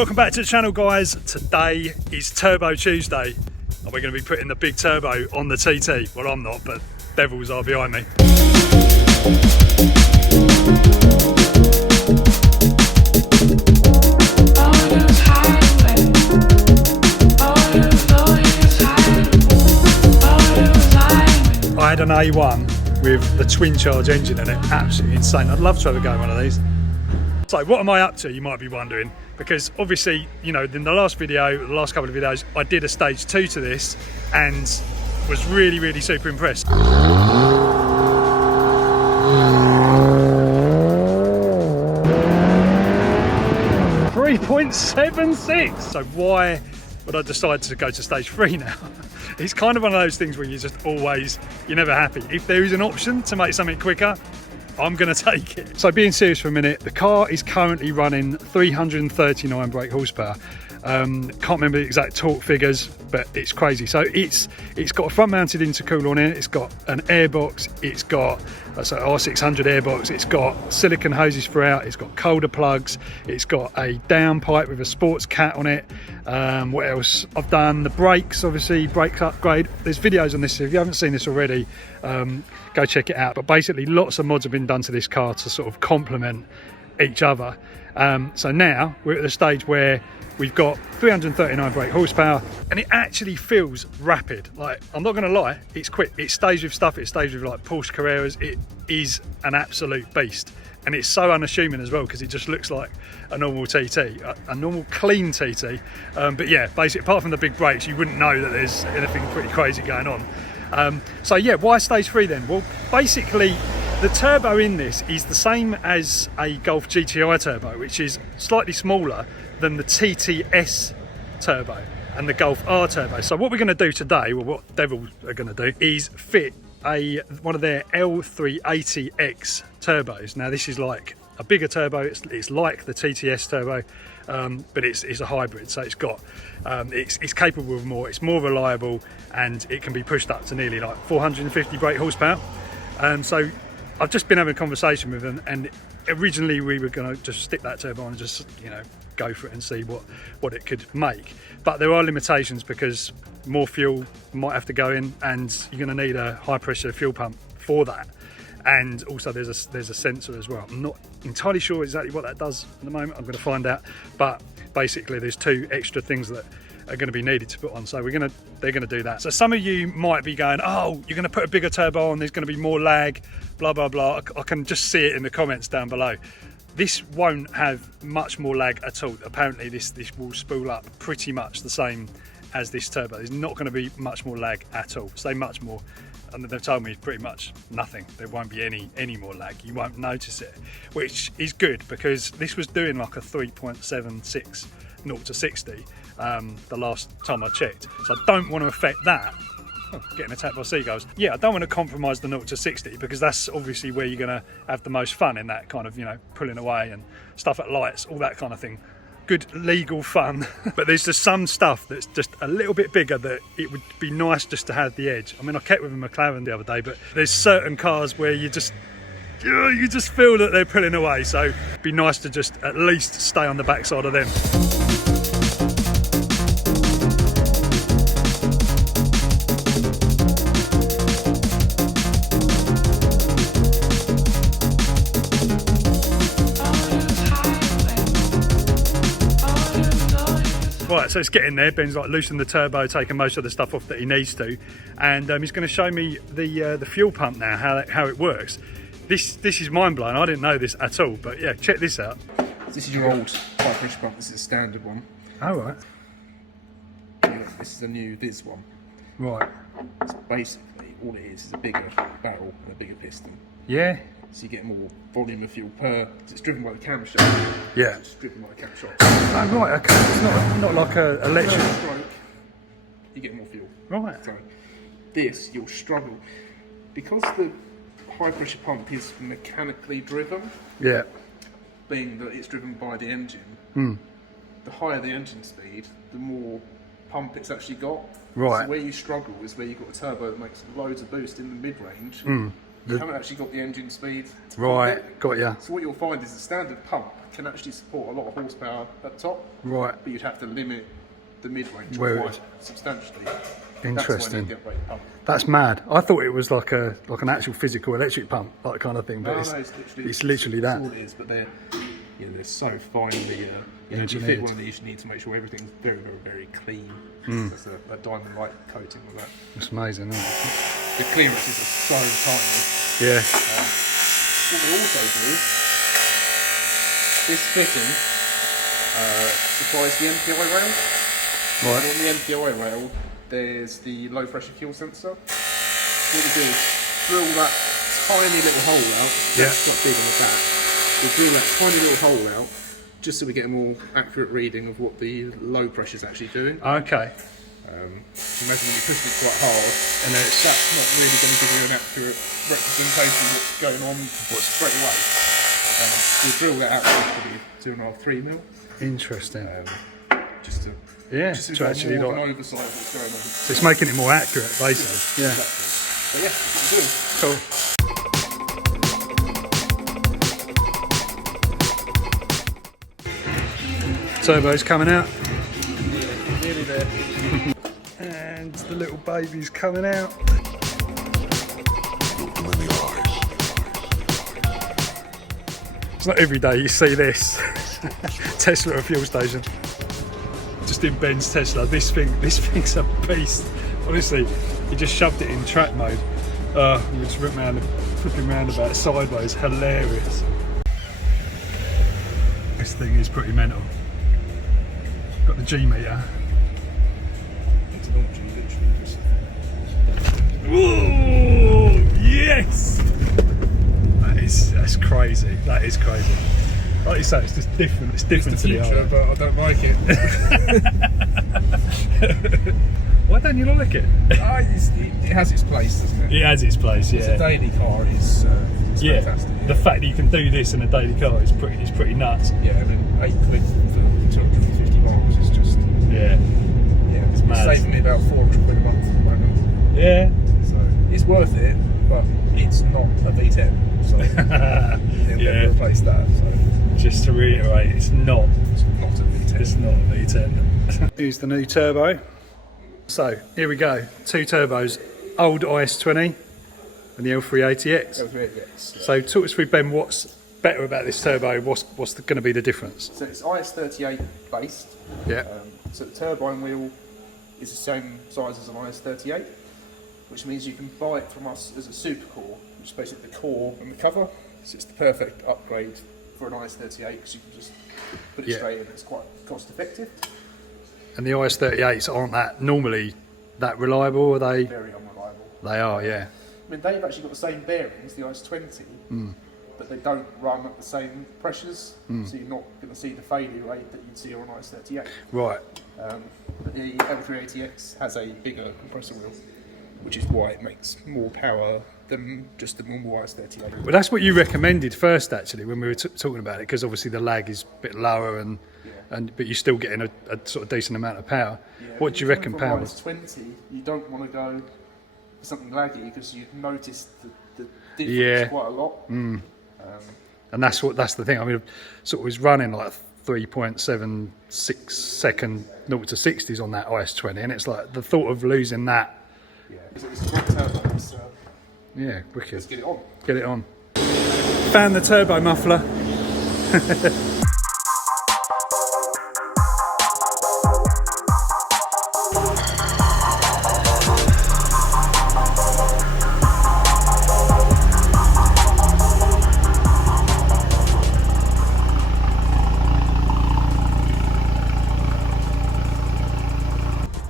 Welcome back to the channel, guys. Today is Turbo Tuesday and we're going to be putting the big turbo on the TT. Well, I'm not, but devils are behind me. I had an A1 with the twin charge engine in it, absolutely insane. I'd love to have a go at one of these. So what am I up to, you might be wondering, because obviously, you know, in the last video, the last couple of videos, I did a stage 2 to this and was really super impressed. 3.76. So why would I decide to go to stage 3 now? It's kind of one of those things where you're never happy. If there is an option to make something quicker, I'm going to take it. So being serious for a minute, the car is currently running 339 brake horsepower. Can't remember the exact torque figures, but it's crazy. So it's got a front mounted intercooler on it, it's got an airbox, it's got R600 airbox, it's got silicone hoses throughout, it's got colder plugs, it's got a downpipe with a sports cat on it. What else I've done? The brakes, obviously, brake upgrade. There's videos on this, so if you haven't seen this already, go check it out. But basically lots of mods have been done to this car to sort of complement each other. So now we're at the stage where we've got 339 brake horsepower and it actually feels rapid. Like, I'm not gonna lie, it's quick. It stays with stuff, it stays with like Porsche Carreras. It is an absolute beast. And it's so unassuming as well because it just looks like a normal TT, a normal clean TT. But yeah, basically, apart from the big brakes, you wouldn't know that there's anything pretty crazy going on. So yeah, why stage 3 then? Well, basically, the turbo in this is the same as a Golf GTI turbo, which is slightly smaller than the TTS turbo and the Golf R turbo. So what we're going to do today, well, what devils are going to do, is fit one of their L380X turbos. Now this is like a bigger turbo. It's like the TTS turbo, but it's a hybrid. So it's got it's capable of more. It's more reliable, and it can be pushed up to nearly like 450 brake horsepower. So I've just been having a conversation with them, and originally we were going to just stick that turbo on and just, you know, go for it and see what it could make. But there are limitations because more fuel might have to go in, and you're going to need a high pressure fuel pump for that. And also there's a sensor as well. I'm not entirely sure exactly what that does at the moment. I'm going to find out. But basically there's 2 extra things that are going to be needed to put on, so they're going to do that. So some of you might be going, oh, you're going to put a bigger turbo on, there's going to be more lag, blah blah blah. I can just see it in the comments down below. This won't have much more lag at all. Apparently this will spool up pretty much the same as this turbo. There's not going to be much more lag at all. Say much more, and they've told me pretty much nothing. There won't be any more lag. You won't notice it, which is good because this was doing like a 3.76 0 to 60 the last time I checked. So I don't want to affect that. Oh, getting attacked by seagulls. Yeah, I don't want to compromise the 0 to 60 because that's obviously where you're going to have the most fun, in that kind of, you know, pulling away and stuff at lights, all that kind of thing. Good legal fun. But there's just some stuff that's just a little bit bigger that it would be nice just to have the edge. I mean, I kept with a McLaren the other day, but there's certain cars where you just feel that they're pulling away. So it'd be nice to just at least stay on the backside of them. Right, so it's getting there. Ben's like loosened the turbo, taking most of the stuff off that he needs to, and he's going to show me the fuel pump now, how it works. This is mind blowing. I didn't know this at all, but yeah, check this out. This is your old high pressure pump. This is a standard one. Oh right. This is a new Viz one. Right. So basically, all it is a bigger barrel and a bigger piston. Yeah. So you get more volume of fuel per. It's driven by the camshaft. Yeah. It's driven by the camshaft. Oh right. Okay. It's not like a electric. Stroke, you get more fuel. Right. So this, you'll struggle because the high pressure pump is mechanically driven. Yeah. Being that it's driven by the engine. Hmm. The higher the engine speed, the more pump it's actually got. Right. So where you struggle is where you've got a turbo that makes loads of boost in the mid-range, You haven't actually got the engine speed. Right, got ya. So what you'll find is the standard pump can actually support a lot of horsepower at the top. Right. But you'd have to limit the mid-range Where substantially. Interesting. That's when you get pump. That's mad. I thought it was like an actual physical electric pump, like kind of thing. But No, it's literally that. That's all it is, but they're so finely. If you fit one of these, you need to make sure everything's very, very, very clean. There's a diamond light coating with that. It's amazing, isn't it? The clearances are so tiny. Yeah. What we also do, this fitting supplies the MPI rail. Right. And on the MPI rail, there's the low pressure fuel sensor. What we do is drill that tiny little hole out. It's not big on the back. We drill that tiny little hole out just so we get a more accurate reading of what the low pressure is actually doing. Okay. Imagine when you push it quite hard, and that's not really going to give you an accurate representation of what's going on straight away. We'll drill that out to probably 2.5, 3 mil. Interesting. Just to to actually more like, of an oversight of what's going on. So it's making it more accurate, basically. Yeah. Exactly. But yeah, that's what we're doing. Cool. Turbo's coming out. Nearly there. And the little baby's coming out. It's not every day you see this. Tesla at a fuel station. Just in Ben's Tesla. This thing's a beast. Honestly, he just shoved it in track mode. We just went round the flipping roundabout sideways. Hilarious. This thing is pretty mental. Got the G meter. Ooh, yes! That's crazy. That is crazy. Like you say, it's just different. It's different to the other. But I don't like it. Why don't you like it? It has its place, doesn't it? It has its place, yeah. It's a daily car. It's fantastic. The fact that you can do this in a daily car is pretty nuts. Yeah, and then £8 for 250 miles is just It's mad. It's saving me about £400 a month at the moment. Yeah. So it's worth it, but it's not a V10. So it'll never replace that. So just to reiterate, it's not a V10. It's not a V10. Here's the new turbo. So here we go. Two turbos, old IS20 and the L380X. So talk us through, Ben, what's better about this turbo? What's going to be the difference? So it's IS38 based. Yeah. So the turbine wheel is the same size as an IS38, which means you can buy it from us as a supercore, which is basically the core and the cover. So it's the perfect upgrade for an IS38 because you can just put it straight in. It's quite cost effective. And the IS38s aren't that normally that reliable, are they? Very unreliable. They are, yeah. I mean, they've actually got the same bearings, the IS20, but they don't run at the same pressures, so you're not going to see the failure rate that you'd see on an IS38. Right. But the L380X has a bigger compressor wheel, which is why it makes more power than just the normal IS38. Well, that's what you recommended first, actually, when we were talking about it, because obviously the lag is a bit lower, but you're still getting a sort of decent amount of power. Yeah, what do you reckon power? IS20, you don't want to go for something laggy because you've noticed the difference quite a lot. And that's the thing. I mean, sort of was running like 3.76 second 0 to 60s on that IS20, and it's like the thought of losing that. Yeah, because it was a turbo. Yeah, wicked. Let's get it on. Get it on. Found the turbo muffler.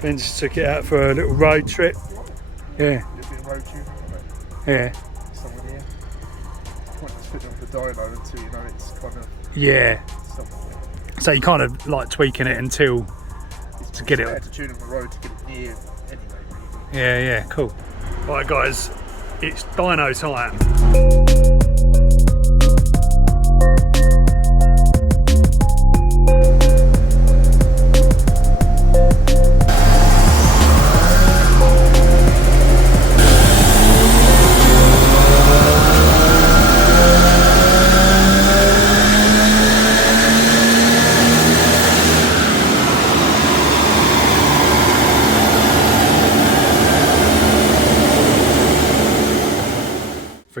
Ben just took it out for a little road trip. Yeah. A bit of road tube. Yeah. Somewhere here. Can't just fit it on the dyno until you know it's kind of somewhere. So you kind of like tweaking it until to get it. To tune on the road to get it near anyway. Really. Yeah, cool. Right, guys, it's Dino time.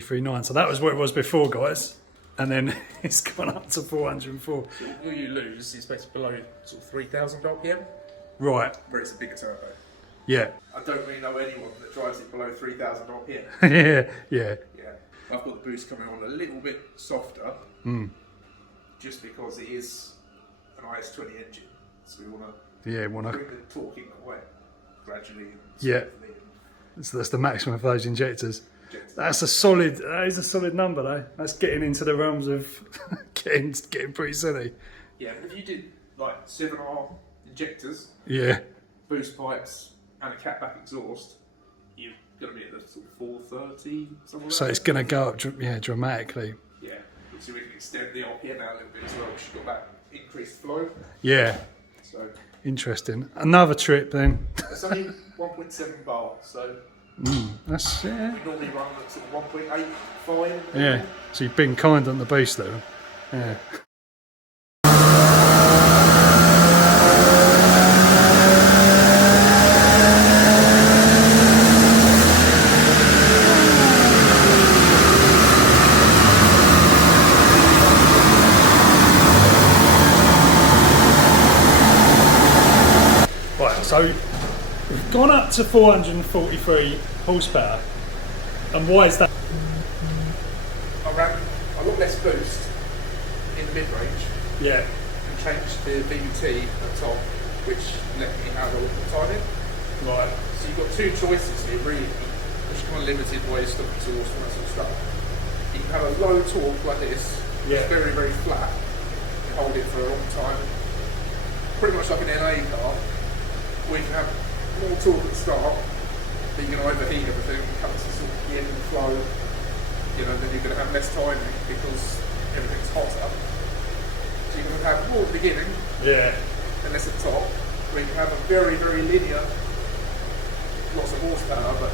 339. So that was what it was before, guys. And then it's gone up to 404. All you lose is basically below sort of 3,000 RPM. Right. Where it's a bigger turbo. Yeah. I don't really know anyone that drives it below 3,000 RPM. Yeah. Yeah. I've got the boost coming on a little bit softer. Just because it is an IS20 engine. So we want to bring the torque in quite gradually. And so that's the maximum of those injectors. That is a solid number though. That's getting into the realms of getting pretty silly. Yeah, if you did like 7R injectors, boost pipes and a catback exhaust, you're going to be at the sort of 430, something like that. So it's going to go up dramatically. Yeah, so we can extend the RPM out a little bit as well because you've got that increased flow. Yeah. So interesting. Another trip then. It's only 1.7 bar, so that's we normally run at sort of 1.8 fine. Yeah. So you've been kind on the boost though. Yeah. So we've gone up to 443 horsepower, and why is that? I ran a lot less boost in the mid-range. Yeah. And changed the VVT at the top, which let me have a lot more time in. Right. So you've got two choices here, really, which are kind of limited by your stock exhaust and that sort of stuff. You can have a low torque like this, it's very, very flat, you hold it for a long time, pretty much like an LA car. We can have more torque at the start, but you're going to overheat everything, come to sort of the end of the flow, then you're going to have less timing because everything's hotter. So you're going to have more at the beginning, and less at the top, where you can have a very, very linear, lots of horsepower, but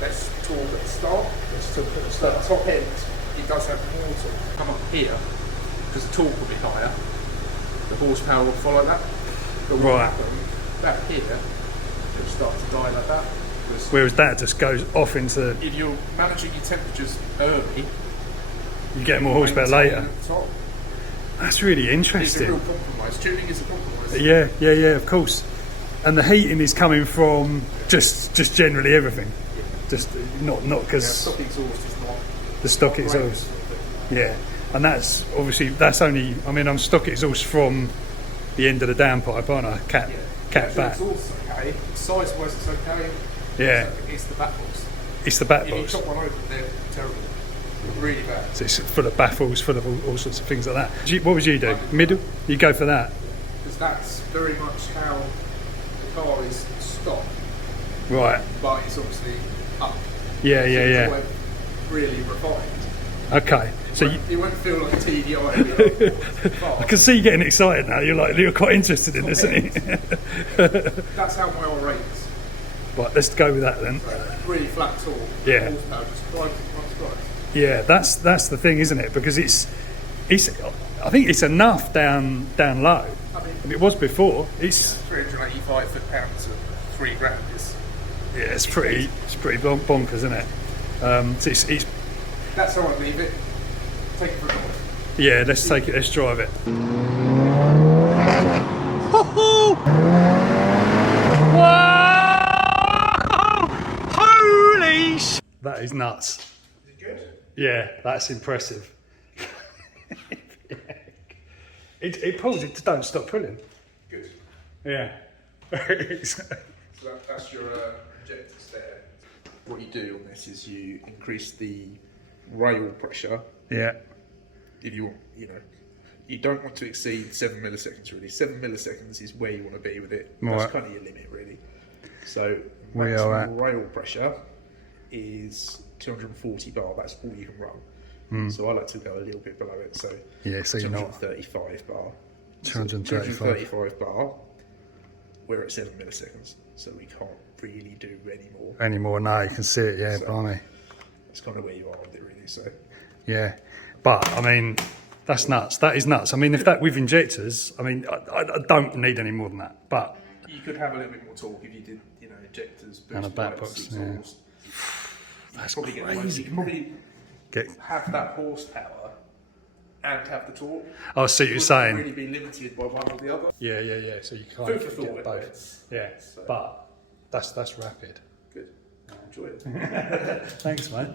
less torque at the start. So at the top end, it does have more torque. Come up here, because the torque will be higher, the horsepower will follow that. But what will happen, back here, it'll start to die like that. Whereas that just goes off into... If you're managing your temperatures early, you get more horsepower later. That's really interesting. It's a real compromise. Tuning is a compromise. Yeah, of course. And the heating is coming from just generally everything. Just not because... stock exhaust is not... The stock exhaust. Yeah. And that's obviously, I'm stock exhaust from the end of the downpipe, aren't I? Cat back. It's also okay. Size-wise, it's okay. Yeah. It's the baffles. It's the back If you box. chop one open, they're terrible. Really bad. So it's full of baffles, full of all sorts of things like that. What would you do? Middle? You go for that? Because that's very much how the car is stock. Right. But it's obviously up. Yeah. It's really refined. Okay. So you won't feel like a TDI. I can see you getting excited now. You're quite interested in this, aren't you? That's how my rate is. Right, let's go with that then. Really flat torque. Yeah. Horsepower, just drive. Yeah, that's the thing, isn't it? Because it's I think it's enough down low. I mean, it was before. It's 385 foot-pounds of £3,000. It's pretty bonkers, isn't it? So it's that's how I leave it. Take it for a drive. Yeah, let's take it. Let's drive it. Holy sh! That is nuts. Is it good? Yeah, that's impressive. It pulls. It don't stop pulling. Good. Yeah. So that's your injectors there. What you do on this is you increase the rail pressure. Yeah. If you want, you don't want to exceed 7 milliseconds really. 7 milliseconds is where you want to be with it. That's kind of your limit really. So maximum rail pressure is 240 bar. That's all you can run. So I like to go a little bit below it. So 235 bar. 235 bar. We're at 7 milliseconds, so we can't really do any more. No, you can see it. Yeah, so blimey. That's kind of where you are with it really. So yeah, but I mean, that's nuts. That is nuts. I mean, if that with injectors, I mean, I don't need any more than that. But you could have a little bit more torque if you did, injectors, boost and a back pipes, box. Yeah. That's probably crazy. You can probably have that horsepower and have the torque. I see what you're saying. Really be limited by one or the other. Yeah. So you can't Food for thought, get both. Yeah, so. but that's rapid. Good. Enjoy it. Thanks, mate.